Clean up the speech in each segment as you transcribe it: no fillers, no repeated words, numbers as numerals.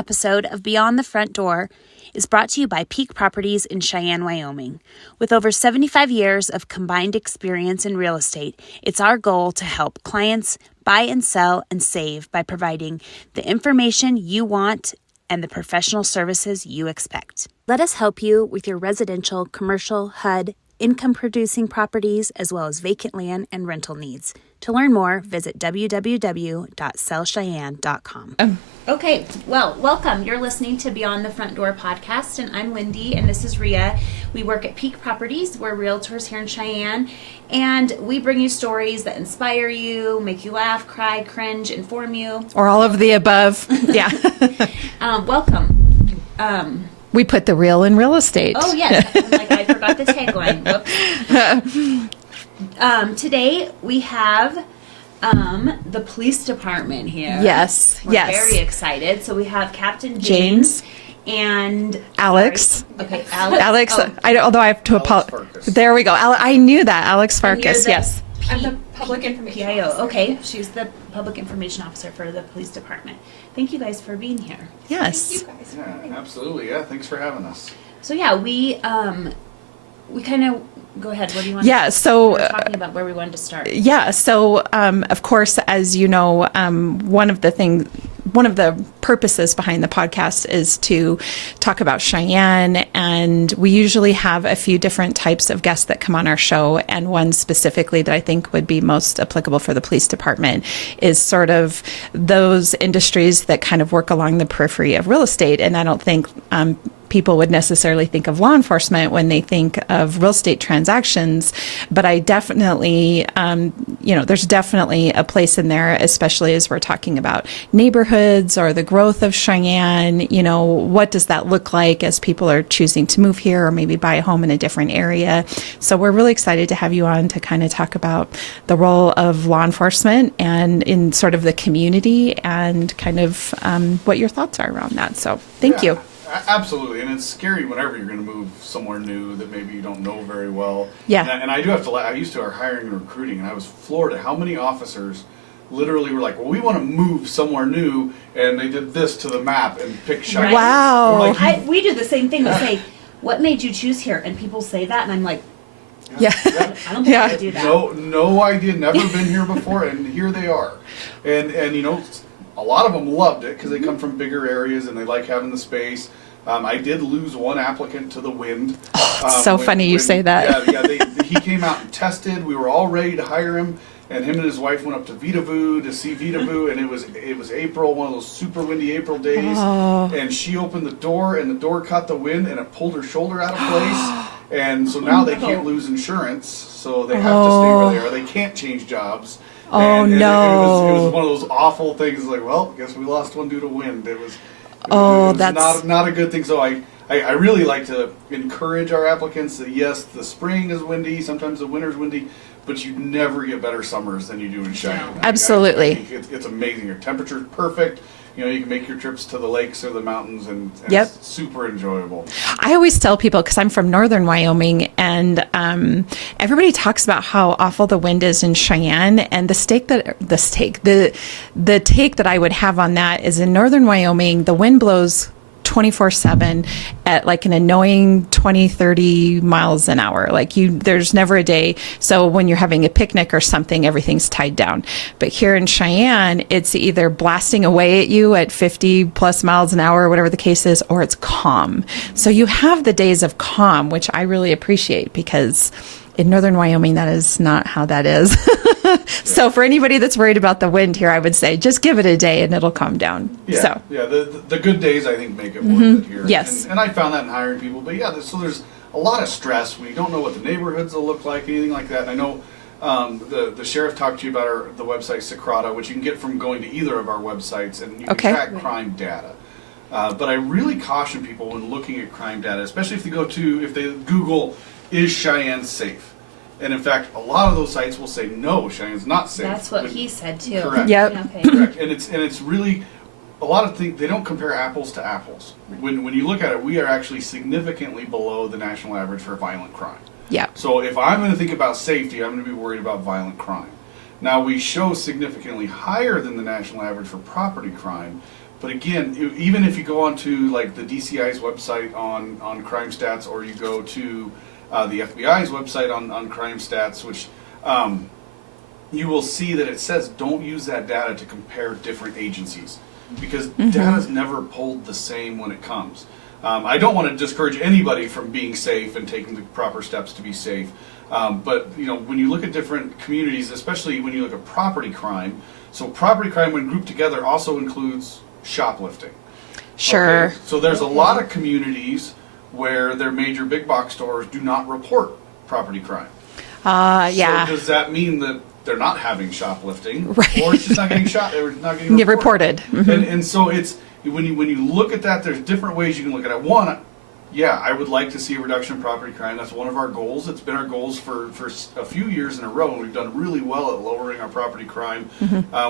episode of Beyond the Front Door is brought to you by Peak Properties in Cheyenne, Wyoming. With over 75 years of combined experience in real estate, it's our goal to help clients buy and sell and save by providing the information you want and the professional services you expect. Let us help you with your residential, commercial, HUD, income-producing properties, as well as vacant land and rental needs. To learn more, visit www.sellcheyenne.com. Okay, well, welcome. You're listening to Beyond the Front Door podcast, and I'm Lindy, and this is Rhea. We work at Peak Properties. We're realtors here in Cheyenne, and we bring you stories that inspire you, make you laugh, cry, cringe, inform you. Or all of the above. Yeah. Welcome. We put the real in real estate. Oh, yes. I'm like, I forgot the tagline. Whoops. Today we have the police department here. Yes. We're very excited. So we have Captain James and Alex. Sorry. Okay, Alex. Alex. Oh. Although I have to apologize. There we go. I knew that. Alex Farkas. Yes. I'm the public information PIO. officer. Okay, she's the public information officer for the police department. Thank you guys for being here. Yes. Thank you guys. Yeah, absolutely. Yeah, thanks for having us. So yeah, we kind of go ahead. What do you want? Yeah. So. We were talking about where we wanted to start. Yeah. So, of course, as you know, one of the purposes behind the podcast is to talk about Cheyenne, and we usually have a few different types of guests that come on our show, and one specifically that I think would be most applicable for the police department is sort of those industries that kind of work along the periphery of real estate, and I don't think people would necessarily think of law enforcement when they think of real estate transactions, but I definitely, there's definitely a place in there, especially as we're talking about neighborhoods or the growth of Cheyenne. What does that look like as people are choosing to move here or maybe buy a home in a different area? So we're really excited to have you on to kind of talk about the role of law enforcement and in sort of the community and kind of what your thoughts are around that. So thank you. Absolutely, and it's scary whenever you're going to move somewhere new that maybe you don't know very well. Yeah. And I do have to I used to our hiring and recruiting, and I was floored at how many officers literally were like, well, we want to move somewhere new, and they did this to the map and picked Cheyenne. Wow. Like, We do the same thing. We say, what made you choose here? And people say that, and I'm like, Yeah. I don't think I do that. No idea, never been here before, and here they are. And a lot of them loved it because they come from bigger areas and they like having the space. I did lose one applicant to the wind. Oh, it's so funny you say that. He came out and tested. We were all ready to hire him, and him and his wife went up to Vitavoo to see Vitavoo, and it was April, one of those super windy April days, and she opened the door, and the door caught the wind, and it pulled her shoulder out of place, and so now they can't lose insurance, so they have to stay where they are. They can't change jobs. And it was one of those awful things. Like, well, I guess we lost one due to wind. It was that's not a good thing. So I really like to encourage our applicants that yes, the spring is windy, sometimes the winter's windy, but you never get better summers than you do in Cheyenne. Absolutely. I think it's amazing. Your temperature's perfect. You can make your trips to the lakes or the mountains, and it's super enjoyable. I always tell people, because I'm from northern Wyoming, and everybody talks about how awful the wind is in Cheyenne, and the take that I would have on that is in northern Wyoming, the wind blows 24/7 at like an annoying 20-30 miles an hour. There's never a day. So when you're having a picnic or something, everything's tied down. But here in Cheyenne, it's either blasting away at you at 50 plus miles an hour, whatever the case is, or it's calm. So you have the days of calm, which I really appreciate, because in northern Wyoming, that is not how that is. So for anybody that's worried about the wind here, I would say just give it a day and it'll calm down. The good days, I think, make it worth it here. Yes. And I found that in hiring people. But so there's a lot of stress. We don't know what the neighborhoods will look like, anything like that. And I know the sheriff talked to you about the website Socrata, which you can get from going to either of our websites, and you can track crime data. But I really caution people when looking at crime data, especially if they Google, is Cheyenne safe? And in fact, a lot of those sites will say, no, Cheyenne's not safe. That's what he said too. Correct. Yep. Okay. Correct. And it's really, a lot of things, they don't compare apples to apples. When you look at it, we are actually significantly below the national average for violent crime. Yeah. So if I'm going to think about safety, I'm going to be worried about violent crime. Now, we show significantly higher than the national average for property crime, But again, even if you go onto like the DCI's website on crime stats, or you go to the FBI's website on crime stats, which you will see that it says don't use that data to compare different agencies, because data is never pulled the same when it comes. I don't want to discourage anybody from being safe and taking the proper steps to be safe. But when you look at different communities, especially when you look at property crime, so property crime when grouped together also includes shoplifting. Sure. Okay? So there's a lot of communities where their major big box stores do not report property crime. Yeah. So does that mean that they're not having shoplifting, Right. or it's just not getting shot, or not getting Get reported? reported. And so it's when you look at that, there's different ways you can look at it. One, yeah, I would like to see a reduction in property crime. That's one of our goals. It's been our goals for a few years in a row, and we've done really well at lowering our property crime.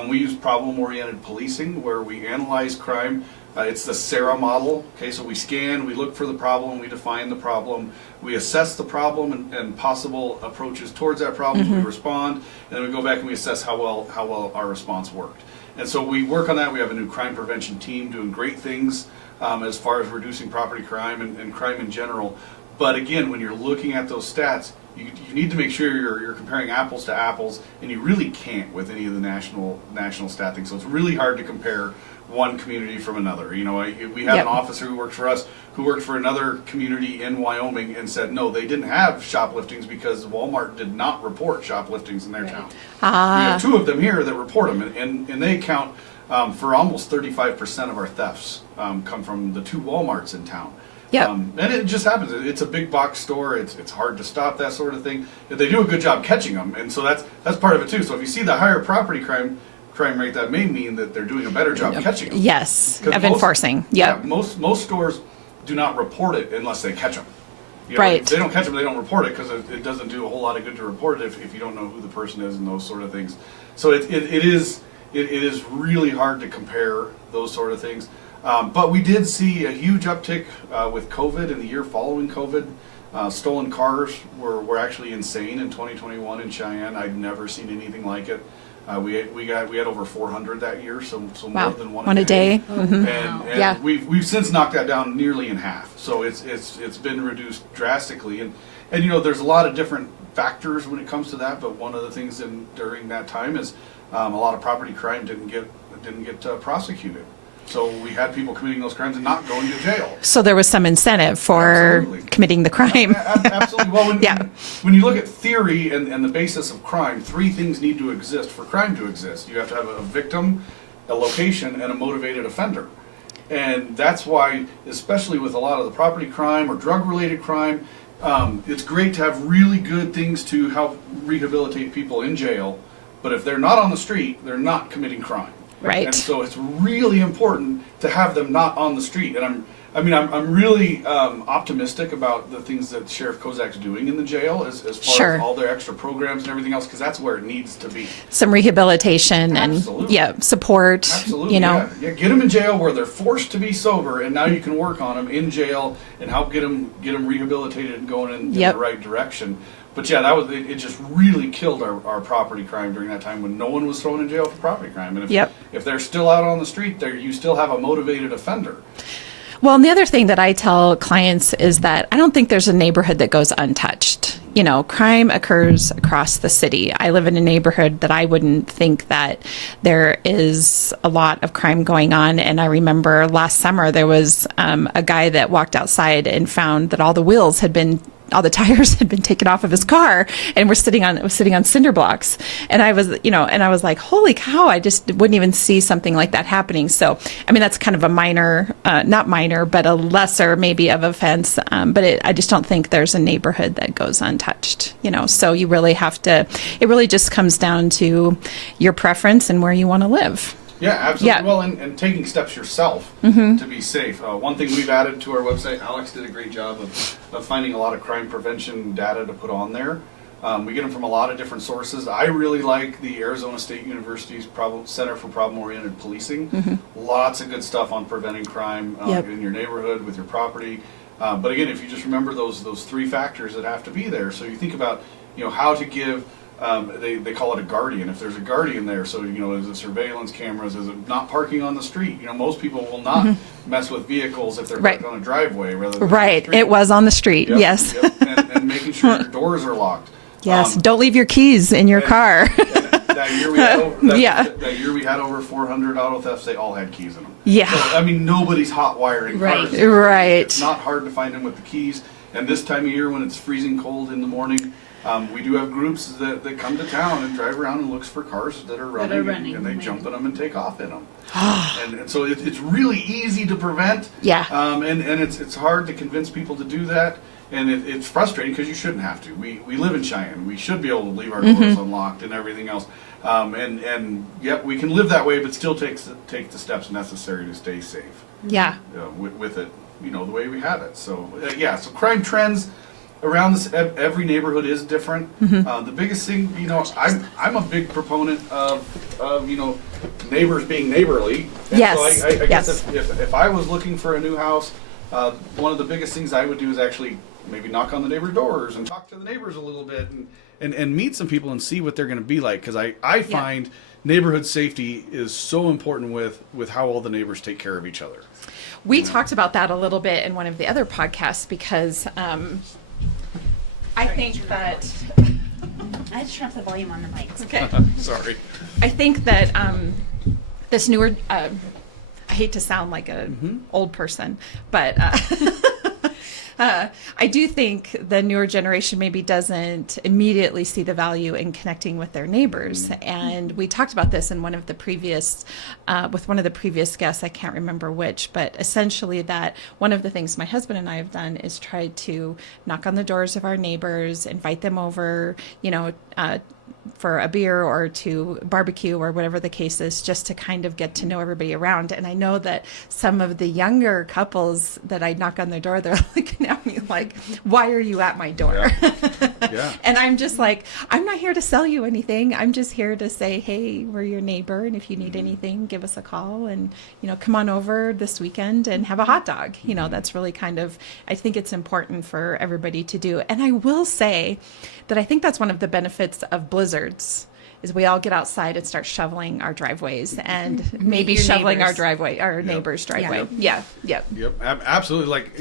We use problem-oriented policing, where we analyze crime. It's the SARA model. Okay, so we scan, we look for the problem, we define the problem, we assess the problem and possible approaches towards that problem. We respond, and then we go back and we assess how well our response worked. And so we work on that. We have a new crime prevention team doing great things as far as reducing property crime and crime in general. But again, when you're looking at those stats, you need to make sure you're comparing apples to apples, and you really can't with any of the national stat things. So it's really hard to compare one community from another. We have an officer who works for us who worked for another community in Wyoming and said no, they didn't have shopliftings because Walmart did not report shopliftings in their town. We have two of them here that report them, and they account for almost 35% of our thefts come from the two Walmarts in town. Yep. And it just happens. It's a big box store. It's hard to stop that sort of thing. They do a good job catching them, and so that's part of it too. So if you see the higher property crime rate, that may mean that they're doing a better job catching them. Yes, of enforcing. Yep. Yeah, most stores do not report it unless they catch them. Right. If they don't catch them, they don't report it, because it doesn't do a whole lot of good to report it if you don't know who the person is and those sort of things. So it is really hard to compare those sort of things. But we did see a huge uptick with COVID in the year following COVID. Stolen cars were actually insane in 2021 in Cheyenne. I'd never seen anything like it. We had over 400 that year, so more than one a day. And we've since knocked that down nearly in half. So it's been reduced drastically, and there's a lot of different factors when it comes to that. But one of the things during that time is a lot of property crime didn't get prosecuted. So we had people committing those crimes and not going to jail. So there was some incentive for committing the crime. Absolutely. Well, when you look at theory and the basis of crime, three things need to exist for crime to exist. You have to have a victim, a location, and a motivated offender. And that's why, especially with a lot of the property crime or drug-related crime, it's great to have really good things to help rehabilitate people in jail. But if they're not on the street, they're not committing crime. Right. And so it's really important to have them not on the street. And I'm really optimistic about the things that Sheriff Kozak's doing in the jail as far as all their extra programs and everything else, because that's where it needs to be. Some rehabilitation and support. Absolutely. Yeah, get them in jail where they're forced to be sober, and now you can work on them in jail and help get them rehabilitated and going in the right direction. But it just really killed our property crime during that time when no one was thrown in jail for property crime. And if they're still out on the street, you still have a motivated offender. Well, and the other thing that I tell clients is that I don't think there's a neighborhood that goes untouched. Crime occurs across the city. I live in a neighborhood that I wouldn't think that there is a lot of crime going on. And I remember last summer there was a guy that walked outside and found that all the tires had been taken off of his car and was sitting on cinder blocks. And I was like, holy cow, I just wouldn't even see something like that happening. So, that's kind of a minor, not minor, but a lesser maybe of offense. But I just don't think there's a neighborhood that goes untouched, so you really have to, it really just comes down to your preference and where you want to live. Yeah, absolutely. Yeah. Well, and taking steps yourself to be safe. One thing we've added to our website, Alex did a great job of finding a lot of crime prevention data to put on there. We get them from a lot of different sources. I really like the Arizona State University's Center for Problem-Oriented Policing. Lots of good stuff on preventing crime in your neighborhood, with your property. But again, if you just remember those three factors that have to be there. So you think about how to give they call it a guardian. If there's a guardian there, so is it surveillance cameras? Is it not parking on the street? Most people will not mess with vehicles if they're parked on a driveway rather than on the street. It was on the street. Yep, Yes. yep. And making sure your doors are locked. Yes. Don't leave your keys in your car. That year we had that year we had over 400 auto thefts. They all had keys in them. Yeah. So, nobody's hot wiring cars. Right. It's not hard to find them with the keys. And this time of year when it's freezing cold in the morning, we do have groups that come to town and drive around and looks for cars that are running, and they jump in them and take off in them. and so it's really easy to prevent. Yeah. And it's hard to convince people to do that. And it's frustrating because you shouldn't have to. We live in Cheyenne. We should be able to leave our doors unlocked and everything else. And yep, we can live that way, but still take the steps necessary to stay safe. Yeah. With it, the way we have it. So so crime trends around this, every neighborhood is different. The biggest thing, I'm a big proponent of neighbors being neighborly. And Yes. So I guess if I was looking for a new house, one of the biggest things I would do is actually maybe knock on the neighbors' doors and talk to the neighbors a little bit and meet some people and see what they're going to be like. Because I find neighborhood safety is so important with how all the neighbors take care of each other. We talked about that a little bit in one of the other podcasts because I think that... I had to turn up the volume on the mics. Okay. Sorry. I think that this newer... I hate to sound like an old person, but I do think the newer generation maybe doesn't immediately see the value in connecting with their neighbors. And we talked about this in one of the previous, with one of the previous guests, I can't remember which, but essentially that one of the things my husband and I have done is try to knock on the doors of our neighbors, invite them over, for a beer or to barbecue or whatever the case is, just to kind of get to know everybody around. And I know that some of the younger couples that I knock on their door, they're looking at me like, why are you at my door? Yeah. And I'm just like, I'm not here to sell you anything. I'm just here to say, hey, we're your neighbor. And if you need anything, give us a call and, come on over this weekend and have a hot dog. That's really kind of, I think it's important for everybody to do. And I will say that I think that's one of the benefits of blizzards is we all get outside and start shoveling our driveways and maybe shoveling neighbors. our neighbor's driveway. Yeah. Yep. Absolutely. Like,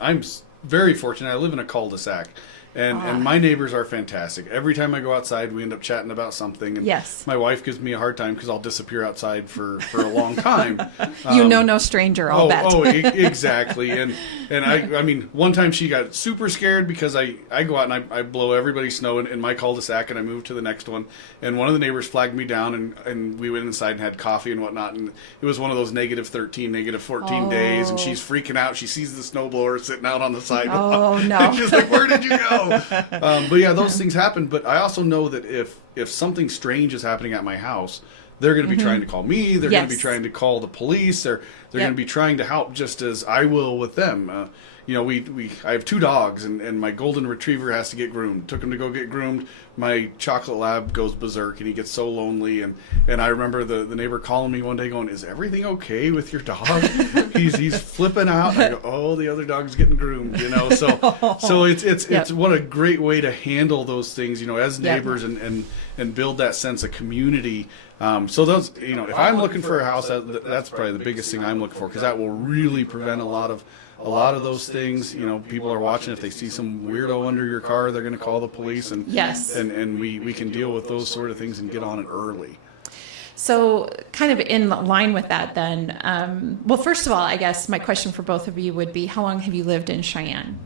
I'm very fortunate. I live in a cul-de-sac. And my neighbors are fantastic. Every time I go outside, we end up chatting about something. And yes. My wife gives me a hard time because I'll disappear outside for a long time. No stranger, I'll bet. Exactly. And I mean, one time she got super scared because I go out and I blow everybody's snow in my cul-de-sac and I move to the next one. And one of the neighbors flagged me down and we went inside and had coffee and whatnot. And it was one of those -13, -14 days. And she's freaking out. She sees the snowblower sitting out on the sidewalk. Oh, no. And she's like, where did you go? But yeah, those things happen. But I also know that if something strange is happening at my house, they're going to be trying to call me. They're going to be trying to call the police. They're going to be trying to help just as I will with them. I have 2 dogs, and my golden retriever has to get groomed. Took him to go get groomed. My chocolate lab goes berserk, and he gets so lonely. And I remember the neighbor calling me one day going, is everything okay with your dog? he's flipping out. And I go, oh, the other dog's getting groomed, So it's what a great way to handle those things, as neighbors and build that sense of community. So those, if I'm looking for a house, that's probably the biggest thing I'm looking for, because that will really prevent a lot of those things. People are watching. If they see some weirdo under your car, they're going to call the police, and and we can deal with those sort of things and get on it early. So kind of in line with that then, well, first of all, I guess my question for both of you would be, how long have you lived in Cheyenne?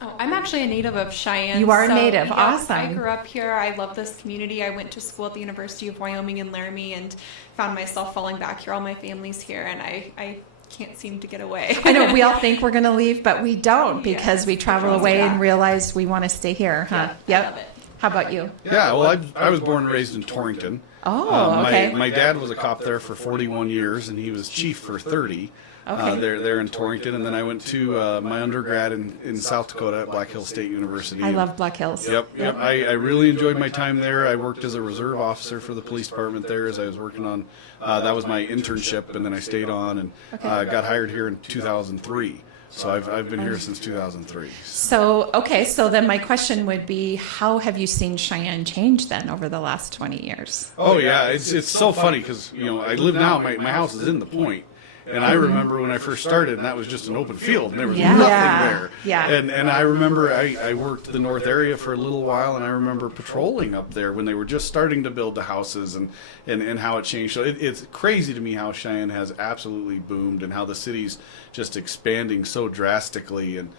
Oh, I'm actually a native of Cheyenne. You are a native. Awesome. I grew up here. I love this community. I went to school at the University of Wyoming in Laramie and found myself falling back here. All my family's here, and I can't seem to get away. I know we all think we're going to leave, but we don't, because we travel away and realize we want to stay here, huh? Yeah, I love it. How about you? Yeah, well, I was born and raised in Torrington. Oh, okay. My dad was a cop there for 41 years, and he was chief for 30. Okay. There in Torrington, and then I went to my undergrad in South Dakota at Black Hills State University. I love Black Hills. Yep. I really enjoyed my time there. I worked as a reserve officer for the police department there as I was working on, that was my internship, and then I stayed on and got hired here in 2003. So I've been here since 2003. So, okay, so then my question would be, how have you seen Cheyenne change then over the last 20 years? Oh yeah, it's so funny because I live now. My house is in the Point, and I remember when I first started, and that was just an open field, and there was nothing there. Yeah. And I remember I worked the north area for a little while, and I remember patrolling up there when they were just starting to build the houses and how it changed. So it's crazy to me how Cheyenne has absolutely boomed and how the city's just expanding so drastically, and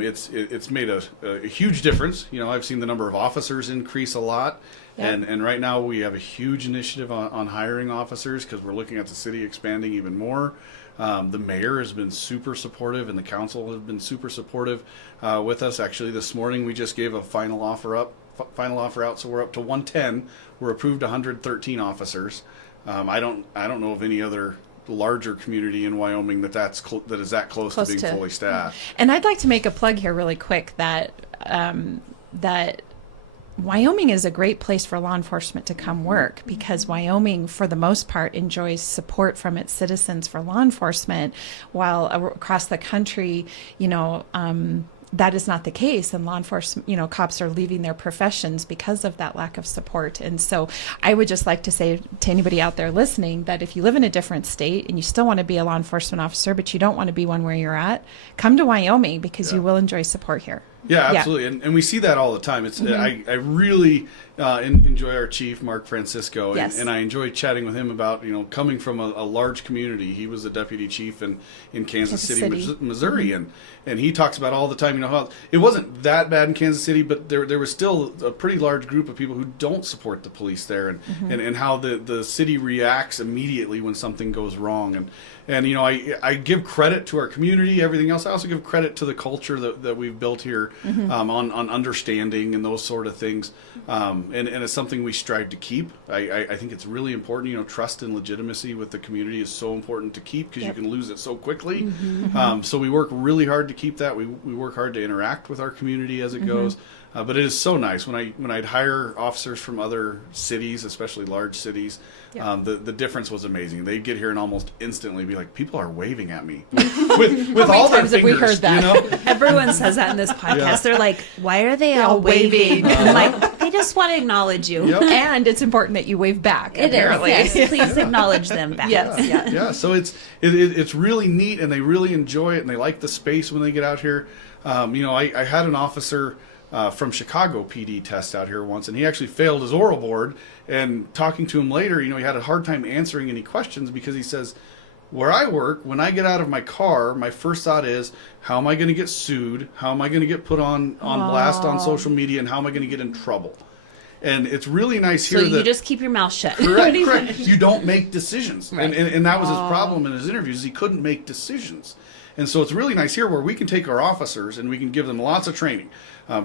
it's made a huge difference. I've seen the number of officers increase a lot. Yep. And right now we have a huge initiative on hiring officers because we're looking at the city expanding even more. The mayor has been super supportive, and the council has been super supportive with us. Actually, this morning we just gave a final offer out, so we're up to 110. We're approved 113 officers. I don't know of any other larger community in Wyoming that is that close to being fully staffed. And I'd like to make a plug here really quick that that Wyoming is a great place for law enforcement to come work because Wyoming, for the most part, enjoys support from its citizens for law enforcement, while across the country, that is not the case, and law enforcement, cops are leaving their professions because of that lack of support. And so I would just like to say to anybody out there listening that if you live in a different state and you still want to be a law enforcement officer, but you don't want to be one where you're at, come to Wyoming because you will enjoy support here. Yeah, absolutely. And we see that all the time. It's I really enjoy our chief, Mark Francisco, and I enjoy chatting with him about, coming from a large community. He was a deputy chief in Kansas City, Missouri, and he talks about all the time, how it wasn't that bad in Kansas City, but there was still a pretty large group of people who don't support the police there, and how the city reacts immediately when something goes wrong. And I give credit to our community, everything else. I also give credit to the culture that we've built here on understanding and those sort of things. And it's something we strive to keep. I think it's really important. Trust and legitimacy with the community is so important to keep because you can lose it so quickly. So we work really hard to keep that. We work hard to interact with our community as it goes. But it is so nice when I'd hire officers from other cities, especially large cities. The difference was amazing. They'd get here and almost instantly be like, people are waving at me with all their fingers. Have we heard that? Everyone says that in this podcast. They're like, why are they all waving? I'm like, they just want to acknowledge you. And it's important that you wave back. It apparently. Is. Yes. Please acknowledge them back. Yeah. So it's really neat, and they really enjoy it, and they like the space when they get out here. I had an officer from Chicago PD test out here once, and he actually failed his oral board. And talking to him later, he had a hard time answering any questions because he says, where I work, when I get out of my car, my first thought is, how am I going to get sued? How am I going to get put on blast on social media? And how am I going to get in trouble? And it's really nice here that... So you just keep your mouth shut. Correct. You don't make decisions. Right. And that was his problem in his interviews. He couldn't make decisions. And so it's really nice here where we can take our officers and we can give them lots of training.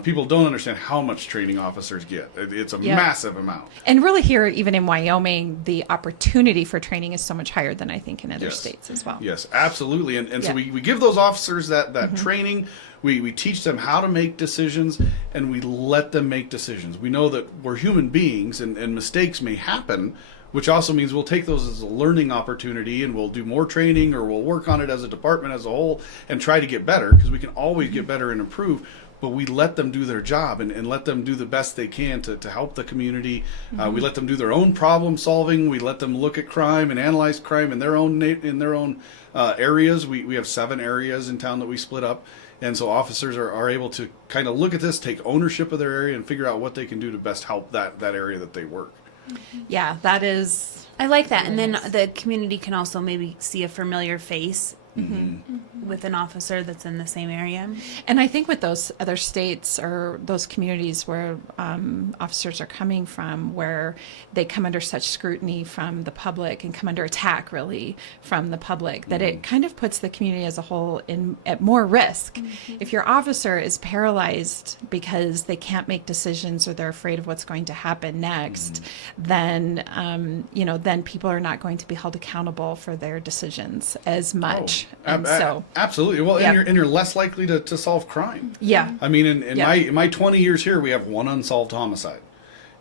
People don't understand how much training officers get. It's a massive amount. And really here, even in Wyoming, the opportunity for training is so much higher than I think in other states as well. Yes, absolutely. And so we give those officers that training. We teach them how to make decisions, and we let them make decisions. We know that we're human beings, and mistakes may happen, which also means we'll take those as a learning opportunity, and we'll do more training, or we'll work on it as a department as a whole and try to get better, because we can always get better and improve. But we let them do their job and let them do the best they can to help the community. We let them do their own problem solving. We let them look at crime and analyze crime in their own areas. We have 7 areas in town that we split up. And so officers are able to kind of look at this, take ownership of their area, and figure out what they can do to best help that area that they work. Yeah, that is... I like that. And then the community can also maybe see a familiar face with an officer that's in the same area. And I think with those other states or those communities where officers are coming from, where they come under such scrutiny from the public and come under attack really from the public, that it kind of puts the community as a whole at more risk. If your officer is paralyzed because they can't make decisions or they're afraid of what's going to happen next, then then people are not going to be held accountable for their decisions as much. Absolutely. Well, and you're less likely to solve crime. Yeah. I mean, in my 20 years here, we have 1 unsolved homicide.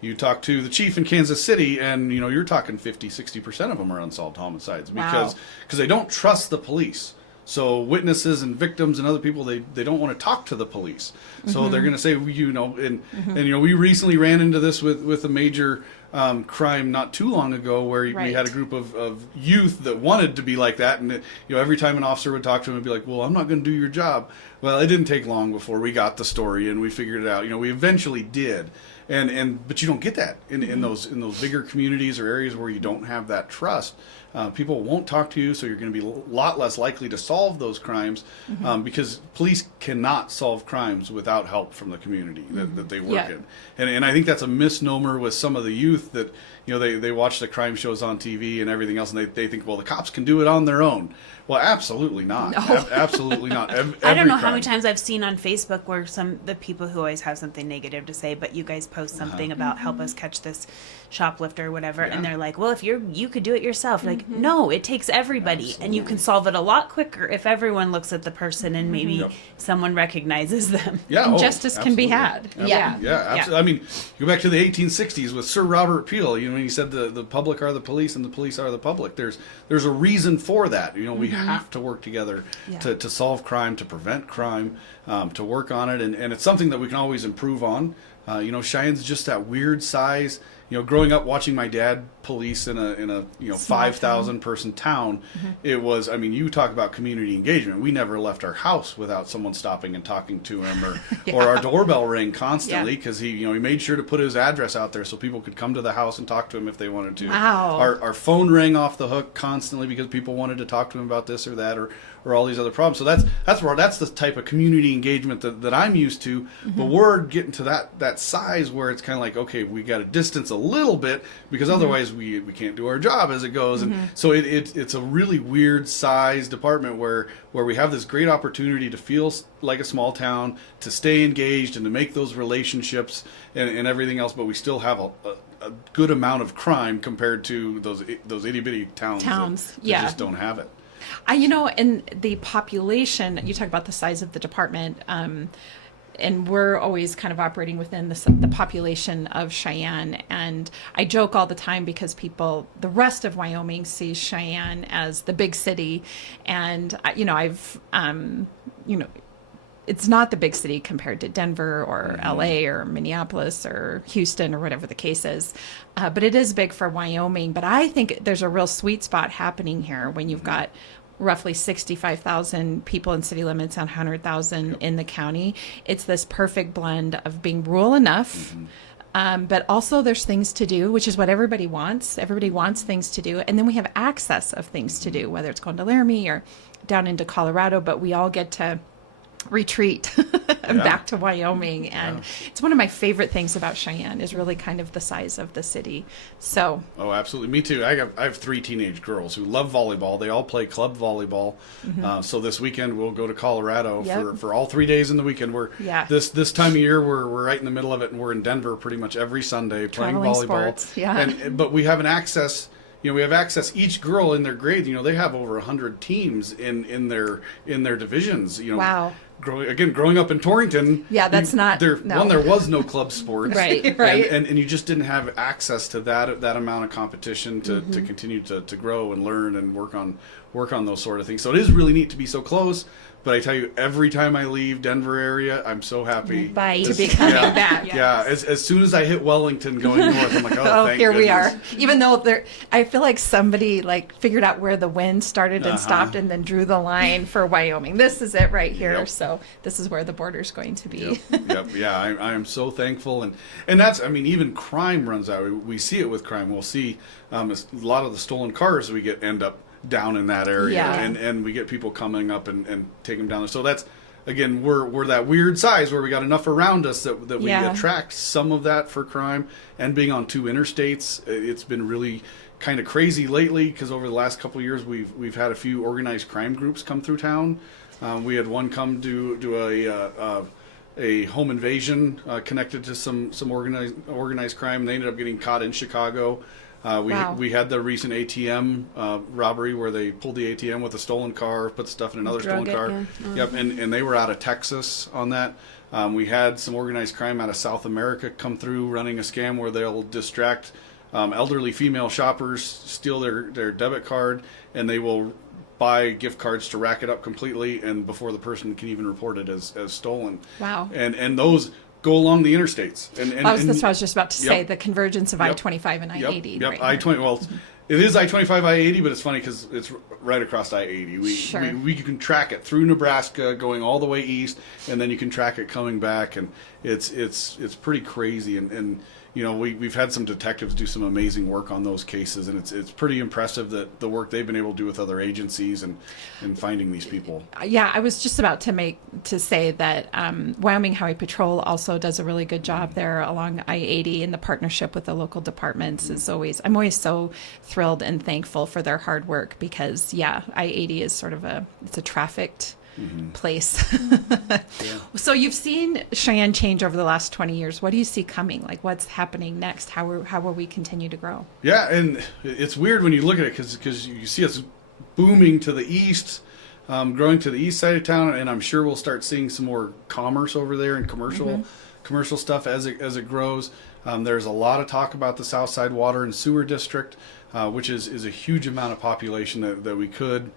You talk to the chief in Kansas City, and you're talking 50-60% of them are unsolved homicides because they don't trust the police. So witnesses and victims and other people, they don't want to talk to the police. So they're going to say, and we recently ran into this with a major crime not too long ago, where we had a group of youth that wanted to be like that, and every time an officer would talk to him, it'd be like, well, I'm not going to do your job. Well, it didn't take long before we got the story and we figured it out. We eventually did, but you don't get that in those bigger communities or areas where you don't have that trust. People won't talk to you, so you're going to be a lot less likely to solve those crimes, because police cannot solve crimes without help from the community that they work in. And I think that's a misnomer with some of the youth that they watch the crime shows on TV and everything else, and they think, well, the cops can do it on their own. Well, absolutely not. No. Absolutely not. I don't know how many times I've seen on Facebook where the people who always have something negative to say, but you guys post something about help us catch this shoplifter or whatever, and they're like, well, if you could do it yourself. Like, no, it takes everybody. Absolutely. And you can solve it a lot quicker if everyone looks at the person and maybe someone recognizes them. Yeah, and justice can be had. Absolutely. Yeah, absolutely. I mean, go back to the 1860s with Sir Robert Peel. When he said the public are the police and the police are the public. There's a reason for that. We have to work together to solve crime, to prevent crime, to work on it, and it's something that we can always improve on. Cheyenne's just that weird size. Growing up watching my dad police in a 5,000 person town, it was, you talk about community engagement. We never left our house without someone stopping and talking to him, or our doorbell rang constantly because he made sure to put his address out there so people could come to the house and talk to him if they wanted to. Wow. Our phone rang off the hook constantly because people wanted to talk to him about this or that or all these other problems. So that's the type of community engagement that I'm used to. But we're getting to that size where it's kind of like, okay, we got to distance a little bit because otherwise we can't do our job as it goes. And so it's a really weird size department where we have this great opportunity to feel like a small town, to stay engaged and to make those relationships and everything else, but we still have a good amount of crime compared to those itty bitty towns that just don't have it. In the population, you talk about the size of the department, and we're always kind of operating within the population of Cheyenne. And I joke all the time because the rest of Wyoming sees Cheyenne as the big city. And, it's not the big city compared to Denver or LA or Minneapolis or Houston or whatever the case is. But it is big for Wyoming. But I think there's a real sweet spot happening here when you've got roughly 65,000 people in city limits and 100,000 in the county. It's this perfect blend of being rural enough, but also there's things to do, which is what everybody wants. Everybody wants things to do. And then we have access of things to do, whether it's going to Laramie or down into Colorado, but we all get to retreat back to Wyoming. And it's one of my favorite things about Cheyenne is really kind of the size of the city. So absolutely, me too. I have 3 teenage girls who love volleyball. They all play club volleyball. So this weekend we'll go to Colorado for all 3 days in the weekend. This time of year we're right in the middle of it, and we're in Denver pretty much every Sunday playing volleyball. Sports, but we have an access. We have access. Each girl in their grade, they have over 100 teams in their divisions. Wow. Growing up in Torrington, that's not there was no club sports, right, and you just didn't have access to that amount of competition to continue to grow and learn and work on those sort of things. So it is really neat to be so close. But I tell you, every time I leave Denver area, I'm so happy to be coming back. Yes. Yeah, as soon as I hit Wellington going north, I'm like, thank here goodness. we are. Even though I feel like somebody figured out where the wind started and stopped, and then drew the line for Wyoming. This is it right here. So this is where the border's going to be. Yep. Yeah, I am so thankful, and that's, even crime runs out. We see it with crime. We'll see a lot of the stolen cars we end up down in that area, and we get people coming up and take them down there. So that's, again, we're that weird size where we got enough around us that we attract some of that for crime. And being on 2 interstates, it's been really kind of crazy lately because over the last couple of years we've had a few organized crime groups come through town. We had one come do a home invasion connected to some organized crime. They ended up getting caught in Chicago. We had the recent ATM robbery where they pulled the ATM with a stolen car, put stuff in another stolen car. Yep, and they were out of Texas on that. We had some organized crime out of South America come through running a scam where they'll distract elderly female shoppers, steal their debit card, and they will buy gift cards to rack it up completely, and before the person can even report it as stolen. Wow. And those go along the interstates. And That's what I was just about to say, Yep. the convergence of I-25 and I-80. Yep. Right? I-20. Well, it is I-25, I-80, but it's funny because it's right across I-80. Sure. We can track it through Nebraska, going all the way east, and then you can track it coming back, and it's pretty crazy. And you know, we've had some detectives do some amazing work on those cases, and it's pretty impressive that the work they've been able to do with other agencies and finding these people. Yeah, I was just about to say that Wyoming Highway Patrol also does a really good job there along I-80, and the partnership with the local departments is I'm always so thrilled and thankful for their hard work, because I-80 is sort of it's a trafficked place. So you've seen Cheyenne change over the last 20 years. What do you see coming? Like, what's happening next? How will we continue to grow? Yeah, and it's weird when you look at it because you see us booming to the east, growing to the east side of town, and I'm sure we'll start seeing some more commerce over there and commercial stuff as it grows. There's a lot of talk about the Southside Water and Sewer District, which is a huge amount of population that we could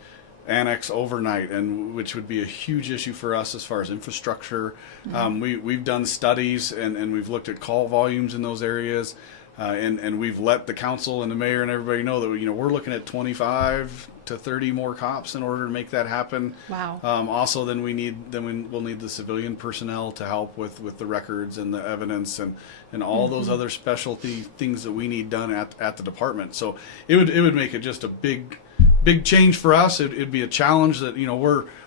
annex overnight, and which would be a huge issue for us as far as infrastructure. We've done studies and we've looked at call volumes in those areas, and we've let the council and the mayor and everybody know that we're looking at 25 to 30 more cops in order to make that happen. Wow. Also, then we'll need the civilian personnel to help with the records and the evidence and all those other specialty things that we need done at the department. So it would make it just a big change for us. It'd be a challenge that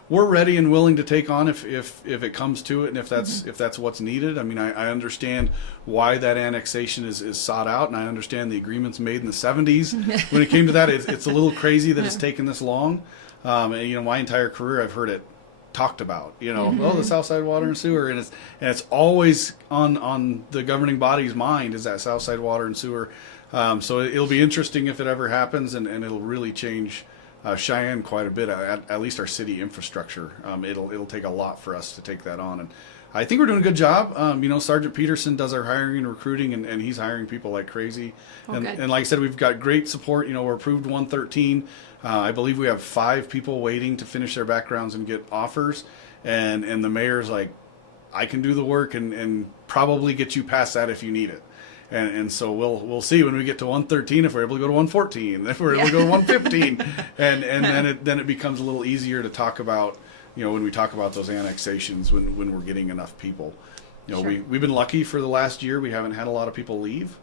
we're ready and willing to take on if it comes to it, and if that's what's needed. I mean, I understand why that annexation is sought out, and I understand the agreements made in the 70s when it came to that. It's a little crazy that it's taken this long. And, my entire career I've heard it talked about. The Southside Water and Sewer, and it's always on the governing body's mind, is that Southside Water and Sewer. So it'll be interesting if it ever happens, and it'll really change Cheyenne quite a bit, at least our city infrastructure. It'll take a lot for us to take that on, and I think we're doing a good job. Sergeant Peterson does our hiring and recruiting, and he's hiring people like crazy. And like I said, we've got great support. We're approved 113. I believe we have 5 people waiting to finish their backgrounds and get offers, and the mayor's like, I can do the work and probably get you past that if you need it. And so we'll see when we get to 113 if we're able to go to 114, if we're able to go to 115, and then it becomes a little easier to talk about, when we talk about those annexations when we're getting enough people. Sure. We've been lucky for the last year. We haven't had a lot of people leave.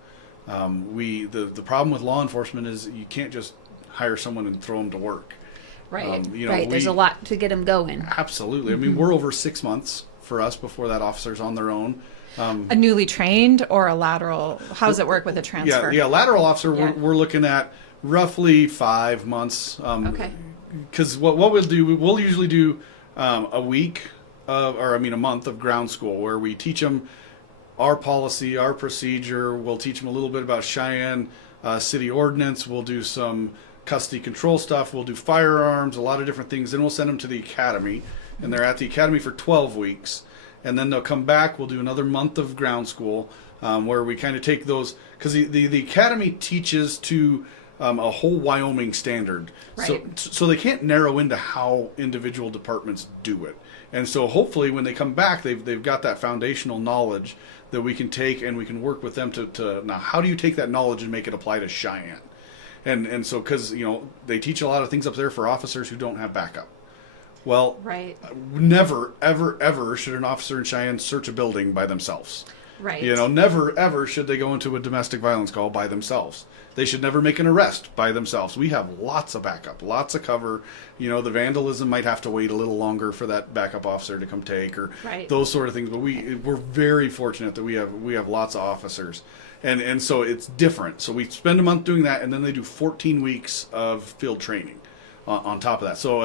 The problem with law enforcement is you can't just hire someone and throw them to work. Right. Right. There's a lot to get them going. Absolutely. I mean, we're over 6 months for us before that officer's on their own. A newly trained or a lateral? How does it work with a transfer? Yeah, lateral officer, we're looking at roughly 5 months. Okay. Because what we'll do, we'll usually do a month of ground school where we teach them our policy, our procedure. We'll teach them a little bit about Cheyenne city ordinance. We'll do some custody control stuff. We'll do firearms, a lot of different things. Then we'll send them to the academy, and they're at the academy for 12 weeks. And then they'll come back. We'll do another month of ground school where we kind of take those, because the academy teaches to a whole Wyoming standard. Right. So they can't narrow into how individual departments do it. And so hopefully when they come back, they've got that foundational knowledge that we can take, and we can work with them to now, how do you take that knowledge and make it apply to Cheyenne? And so, because they teach a lot of things up there for officers who don't have backup. Well, right. Never, ever, ever should an officer in Cheyenne search a building by themselves. Right. Never, ever should they go into a domestic violence call by themselves. They should never make an arrest by themselves. We have lots of backup, lots of cover. The vandalism might have to wait a little longer for that backup officer to come take, or those sort of things. But we're very fortunate that we have lots of officers. And so it's different. So we spend a month doing that, and then they do 14 weeks of field training on top of that. So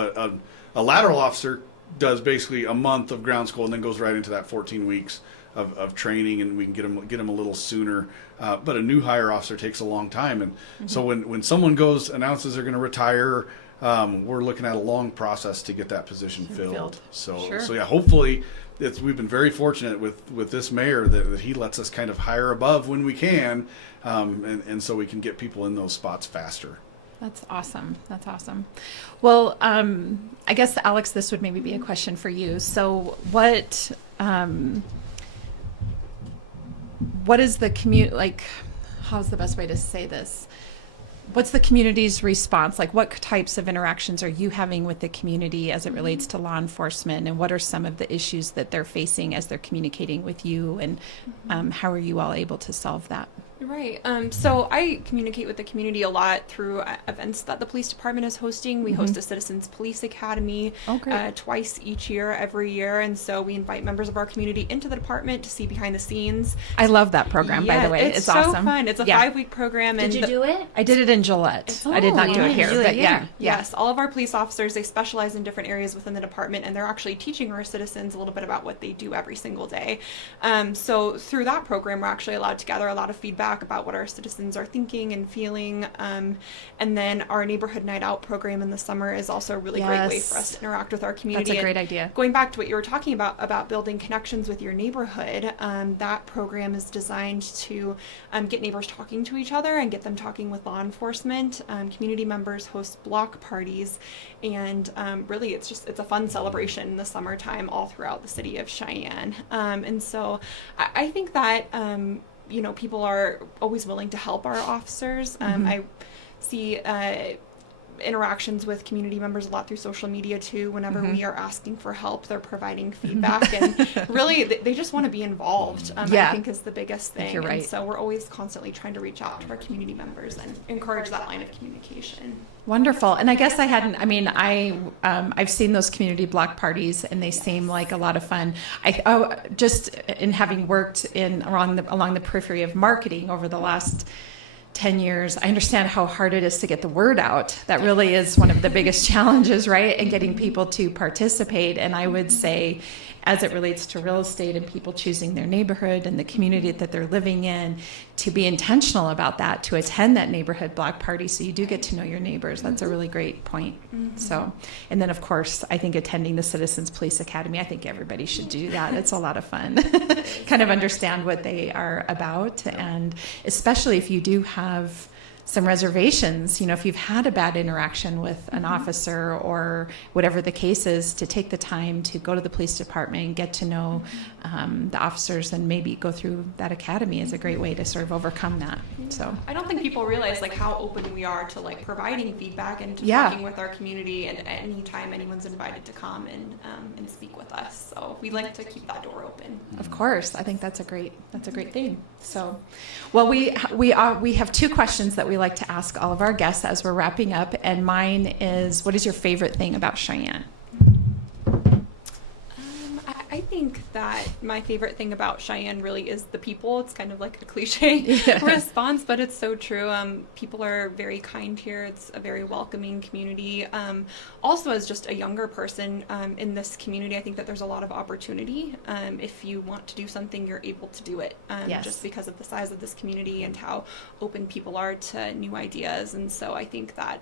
a lateral officer does basically a month of ground school and then goes right into that 14 weeks of training, and we can get them a little sooner. But a new hire officer takes a long time, and so when someone announces they're going to retire, we're looking at a long process to get that position filled. So hopefully we've been very fortunate with this mayor that he lets us kind of hire above when we can, and so we can get people in those spots faster. That's awesome. That's awesome. Well, I guess, Alex, this would maybe be a question for you. So what is the how's the best way to say this? What's the community's response? Like, what types of interactions are you having with the community as it relates to law enforcement? And what are some of the issues that they're facing as they're communicating with you? And how are you all able to solve that? Right. So I communicate with the community a lot through events that the police department is hosting. We host a Citizens Police Academy twice each year, every year. And so we invite members of our community into the department to see behind the scenes. I love that program, by the way. It's so awesome. Fun. It's a 5-week program. Did you do it? I did it in Gillette. I did not do it here, but Yes, all of our police officers, they specialize in different areas within the department, and they're actually teaching our citizens a little bit about what they do every single day. So through that program, we're actually allowed to gather a lot of feedback about what our citizens are thinking and feeling. And then our neighborhood night out program in the summer is also a really great way for us to interact with our community. That's a great idea. Going back to what you were talking about building connections with your neighborhood, that program is designed to get neighbors talking to each other and get them talking with law enforcement. Community members host block parties, and really it's a fun celebration in the summertime all throughout the city of Cheyenne. And so I think that people are always willing to help our officers. I see interactions with community members a lot through social media too. Whenever we are asking for help, they're providing feedback, and really they just want to be involved. I think is the biggest thing. You're right. And so we're always constantly trying to reach out to our community members and encourage that line of communication. Wonderful. And I guess I've seen those community block parties, and they seem like a lot of fun. Just in having worked along the periphery of marketing over the last 10 years, I understand how hard it is to get the word out. That really is one of the biggest challenges, right? And getting people to participate. And I would say, as it relates to real estate and people choosing their neighborhood and the community that they're living in, to be intentional about that, to attend that neighborhood block party so you do get to know your neighbors. That's a really great point. So, and then of course, I think attending the Citizens Police Academy, I think everybody should do that. It's a lot of fun. Kind of understand what they are about, and especially if you do have some reservations, if you've had a bad interaction with an officer or whatever the case is, to take the time to go to the police department and get to know the officers and maybe go through that academy is a great way to sort of overcome that. So I don't think people realize how open we are to providing feedback and to talking with our community, and anytime anyone's invited to come and speak with us. So we like to keep that door open. Of course, I think that's a great thing. So, well, we have 2 questions that we like to ask all of our guests as we're wrapping up, and mine is, what is your favorite thing about Cheyenne? I think that my favorite thing about Cheyenne really is the people. It's kind of like a cliche response, but it's so true. People are very kind here. It's a very welcoming community. Also, as just a younger person in this community, I think that there's a lot of opportunity. If you want to do something, you're able to do it, just because of the size of this community and how open people are to new ideas. And so I think that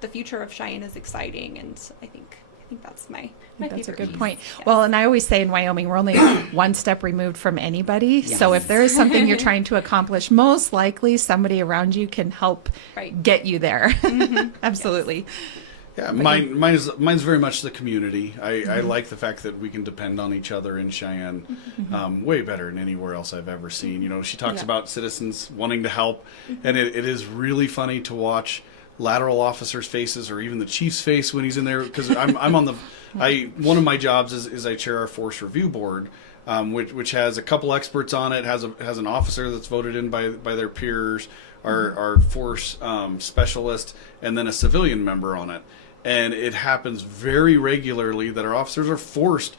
the future of Cheyenne is exciting, and I think that's my That's a good piece. point. Yes. Well, and I always say in Wyoming, we're only one step removed from anybody. Yes. So if there is something you're trying to accomplish, most likely somebody around you can help get you there. Absolutely. Yeah, mine's very much the community. I like the fact that we can depend on each other in Cheyenne, way better than anywhere else I've ever seen. She talks about citizens wanting to help, and it is really funny to watch lateral officers' faces, or even the chief's face when he's in there, because I'm on the one of my jobs is I chair our force review board, which has a couple experts on it, has an officer that's voted in by their peers, our force specialist, and then a civilian member on it. And it happens very regularly that our officers are forced,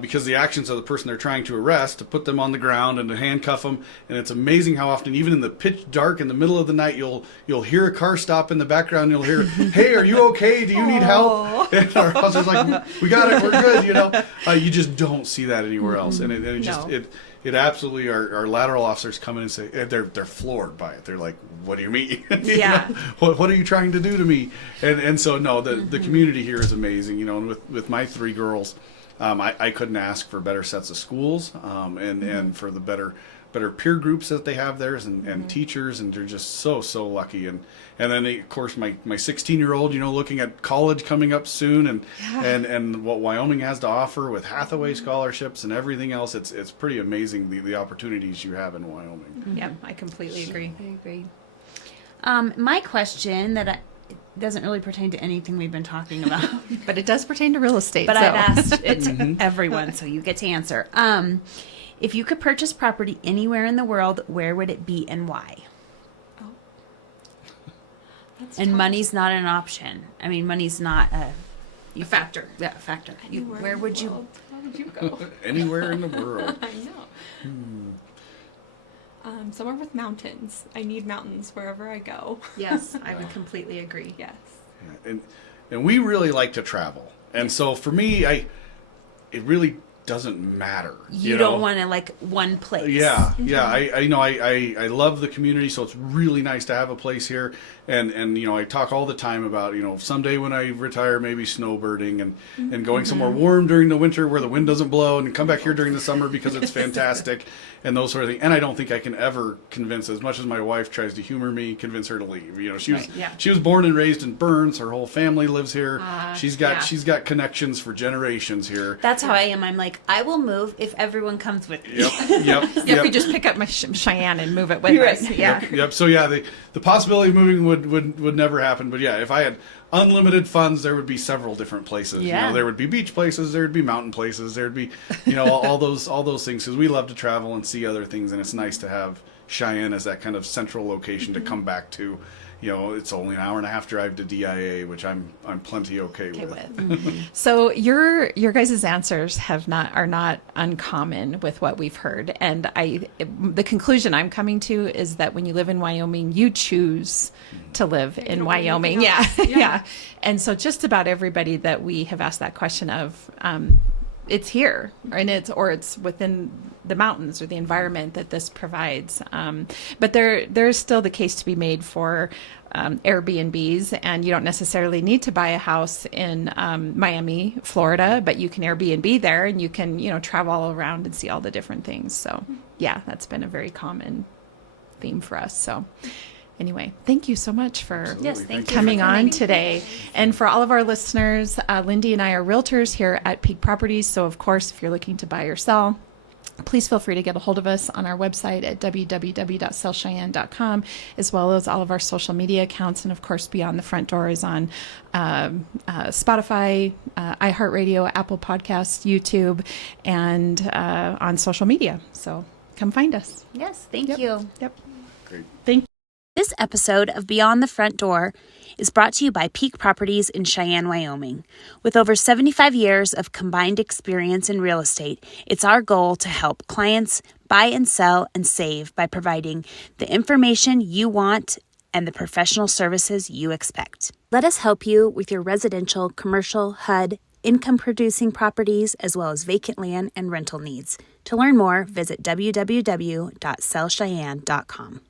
because the actions of the person they're trying to arrest, to put them on the ground and to handcuff them. And it's amazing how often, even in the pitch dark in the middle of the night, you'll hear a car stop in the background. You'll hear, "Hey, are you okay? Do you need help?" And our officer's like, "We got it. We're good." You just don't see that anywhere else. And it absolutely, our lateral officers come in and say, they're floored by it. They're like, "What do you mean? What are you trying to do to me?" And so no, the community here is amazing. And with my 3 girls, I couldn't ask for better sets of schools, and for the better better peer groups that they have there, and teachers, and they're just so lucky. And then of course my 16-year-old, looking at college coming up soon, and what Wyoming has to offer with Hathaway scholarships and everything else. It's pretty amazing the opportunities you have in Wyoming. Yep, I completely agree. I agree. My question it doesn't really pertain to anything we've been talking about, But it does pertain to real estate. but so. I've asked it to everyone, so you get to answer. If you could purchase property anywhere in the world, where would it be and why? That's And tough. money's not an option. I mean, money's not a factor. Yeah, a factor. Anywhere Where in would the you? world. Where would you go? Anywhere in the world. I know. Somewhere with mountains. I need mountains wherever I go. Yes, I would completely agree. Yes. And we really like to travel, and so for me, it really doesn't matter. You don't want to like one place. Yeah. I love the community, so it's really nice to have a place here. And I talk all the time about someday when I retire, maybe snowbirding and going somewhere warm during the winter where the wind doesn't blow, and come back here during the summer because it's fantastic, and those sort of things. And I don't think I can ever convince, as much as my wife tries to humor me, convince her to leave. She was born and raised in Burns. Her whole family lives here. She's got connections for generations here. That's how I am. I'm like, I will move if everyone comes with me. Yep. If we just pick up my Cheyenne and move it with You're us. right. Yeah. Yep. So the possibility of moving would never happen. But yeah, if I had unlimited funds, there would be several different places. Yeah. There would be beach places, there would be mountain places, there would be all those things, because we love to travel and see other things, and it's nice to have Cheyenne as that kind of central location to come back to. It's only an hour and a half drive to DIA, which I'm plenty okay with. So your guys' answers are not uncommon with what we've heard, and the conclusion I'm coming to is that when you live in Wyoming, you choose to live in Wyoming. Yeah. And so just about everybody that we have asked that question of, it's here, and it's within the mountains or the environment that this provides. But there's still the case to be made for Airbnbs, and you don't necessarily need to buy a house in Miami, Florida, but you can Airbnb there, and you can travel all around and see all the different things. So yeah, that's been a very common theme for us. So anyway, thank you so much for Thank you coming for on today. And for all of our listeners, Lindy and I are realtors here at Peak Properties. So of course, if you're looking to buy or sell, please feel free to get a hold of us on our website at www.sellcheyenne.com, as well as all of our social media accounts. And of course, Beyond the Front Door is on Spotify, iHeartRadio, Apple Podcasts, YouTube, and on social media. So come find us. Yes, thank you. Yep. Great. Thank you. This episode of Beyond the Front Door is brought to you by Peak Properties in Cheyenne, Wyoming. With over 75 years of combined experience in real estate, it's our goal to help clients buy and sell and save by providing the information you want and the professional services you expect. Let us help you with your residential, commercial, HUD, income-producing properties, as well as vacant land and rental needs. To learn more, visit www.sellcheyenne.com.